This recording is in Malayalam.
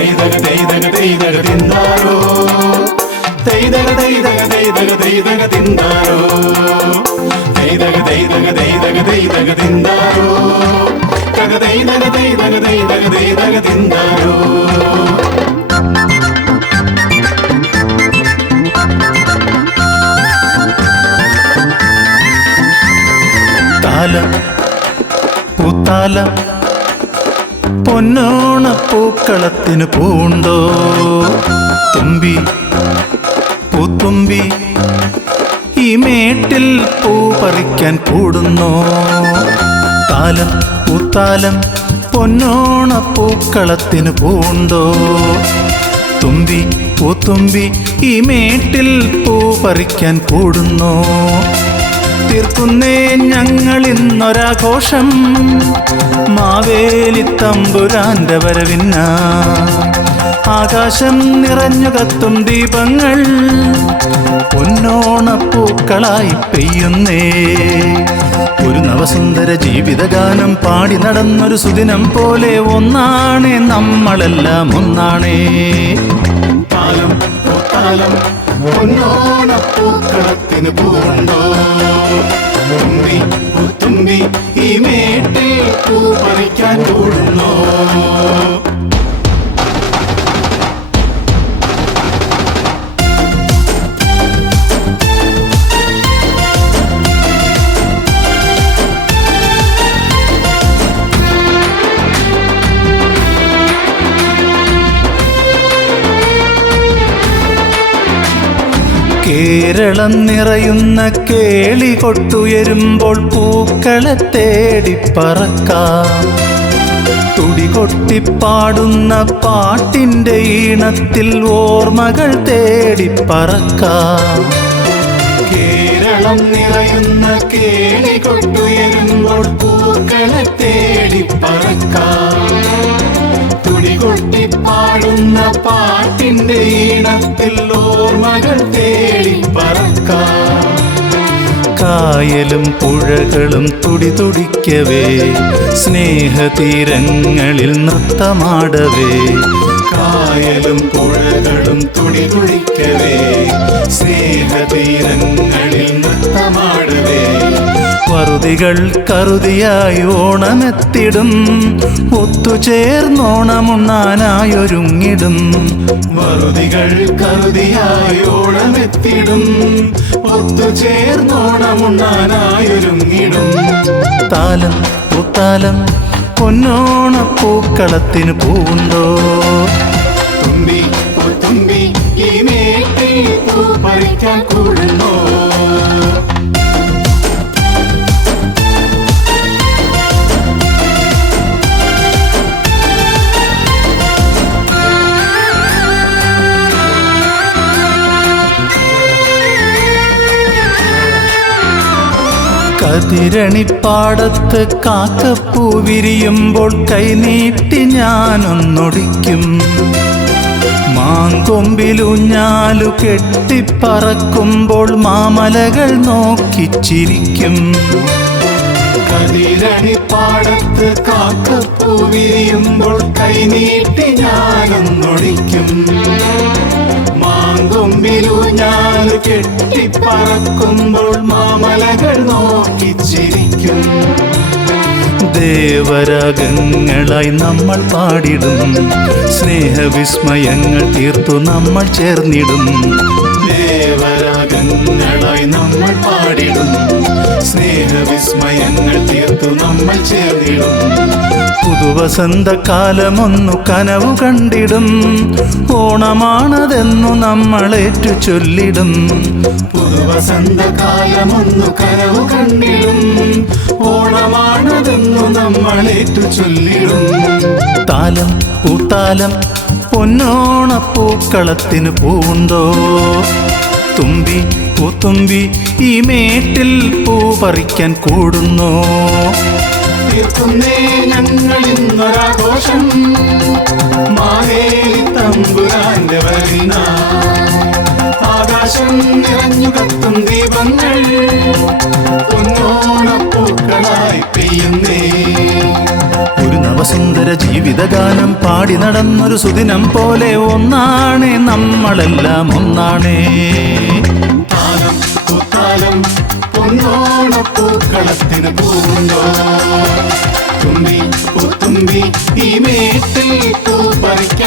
തെയ്തക തെയ്തക തെയ്തക തിന്നാരോ തെയ്തക തെയ്തക തെയ്തക തെയ്തക തിന്നാരോ തെയ്തക തെയ്തക തെയ്തക തെയ്തക തിന്നാരോ തക തെയ്തക തെയ്തക തെയ്തക തെയ്തക തിന്നാരോ താലം പൂത്താലം പൊന്നോണ പൂക്കളത്തിന് പൂണ്ടോ? തുമ്പി പൂത്തുമ്പി ഈ മേട്ടിൽ പൂ പറിക്കാൻ കൂടുന്നോ? താലം പൂത്താലം പൊന്നോണ പൂക്കളത്തിന് പൂണ്ടോ? തുമ്പി പൂത്തുമ്പി ഈ മേട്ടിൽ പൂ പറിക്കാൻ കൂടുന്നോ? തീർക്കുന്നേ ഞങ്ങൾ ഇന്നൊരാഘോഷം. മാവേലി തമ്പുരാന്റെ വരവിന്ന ആകാശം നിറഞ്ഞു കത്തും ദീപങ്ങൾ പൊന്നോണപ്പൂക്കളായി പെയ്യുന്നേ. ഒരു നവസുന്ദര ജീവിതഗാനം പാടി നടന്നൊരു സുദിനം പോലെ ഒന്നാണേ നമ്മളെല്ലാം ഒന്നാണേ. താലം പൊന്നോണപ്പൂക്കളത്തിന് പൂണ്ടോ? തുമ്പി പുത്തുമ്പി ഈ മേട്ടിൽ പൂ പറിക്കാൻ കൂടുന്നോ? കേരളം നിറയുന്ന കേളി കൊട്ടുയരുമ്പോൾ പൂക്കളെ തേടി പറക്കാം. തുടികൊട്ടിപ്പാടുന്ന പാട്ടിന്റെ ഈണത്തിൽ ഓർമ്മകൾ തേടി പറക്കാം. കേരളം നിറയുന്ന കേളി കൊട്ടുയരുമ്പോൾ പൂക്കളെ തേടി പറക്കാം. തുടികൊട്ടി പാട്ടിന്റെ ഈണത്തിൽ ഓർമ്മകൾ തേടി കായലും പുഴകളും തുടിതുടിക്കവേ സ്നേഹതീരങ്ങളിൽ നൃത്തമാടവേ. കായലും പുഴകളും തുടി തുടിക്കവേ വറുതികൾ കറുതിയായി ഓണമെത്തിടും. ഒത്തുചേർന്നോണമുണ്ണാനായൊരുങ്ങിടും. മറുതികൾ കറുതിയായി ഓണമെത്തിടും. ഒത്തുചേർന്നോണമുണ്ണാനായൊരുങ്ങിടും. താലം പൂത്താലം പൊന്നോണ പൂക്കളത്തിന് പൂണ്ടോ? തുമ്പി തുമ്പി ഈ മേട്ടിൽ പൂ പറിക്കാൻ കൂടുന്നോ? കതിരണിപ്പാടത്ത് കാക്കപ്പൂ വിരിയുമ്പോൾ കൈനീട്ടി ഞാനൊന്നൊടിക്കും. മാങ്കൊമ്പിലൂഞ്ഞാലു കെട്ടിപ്പറക്കുമ്പോൾ മാമലകൾ നോക്കിച്ചിരിക്കും. ചിരിക്കും കതിരണി പാടത്ത് കാക്കപ്പൂ വിരിയുമ്പോൾ കൈനീട്ടി ഞാനൊന്നൊടിക്കും. മാങ്കൊമ്പിലൂഞ്ഞാൽ കെട്ടിപ്പറക്കുമ്പോൾ മാമലകൾ നോക്കി ചിരിക്കും ദേവരാഗങ്ങളായി നമ്മൾ പാടിടും. സ്നേഹവിസ്മയങ്ങൾ തീർത്തു നമ്മൾ ചേർന്നിടും. ദേവരാഗങ്ങളായി നമ്മൾ പാടിടും. സ്നേഹവിസ്മയങ്ങൾ തീർത്തു നമ്മൾ ചേർന്നിടും. പുതുവസന്തകാലമൊന്നു കനവു കണ്ടിടും. ഓണമാണതെന്നു നമ്മളേറ്റു ചൊല്ലിടും. പുതുവസന്തകാലമൊന്നു കനവു കണ്ടിടും. ഓണമാണതെന്നു നമ്മളേറ്റു ചൊല്ലിടും. താലം പൂത്താലം പൊന്നോണപ്പൂക്കളത്തിന് പൂണ്ടോ തുമ്പി പൂത്തുമ്പി ഈ മേട്ടിൽ പൂ പറിക്കാൻ കൂടുന്നോ? തീർക്കുന്നേ ഞങ്ങൾ ഇന്നൊരാഘോഷം മാവേലി തമ്പുരാന്റെ വരുന്ന ആകാശം നിറഞ്ഞു കത്തും ദീപങ്ങൾ. ഒന്നോണപ്പൂക്കളായി പെയ്യുന്നേ. ഒരു നവസുന്ദര ജീവിതഗാനം പാടി നടന്നൊരു സുദിനം പോലെ ഒന്നാണേ നമ്മളെല്ലാം ഒന്നാണേ. പൂക്കളത്തിന് പൂത്താലം പൂണ്ടോ ഈ മേട്ടിൽ തൂപ്പയ്ക്ക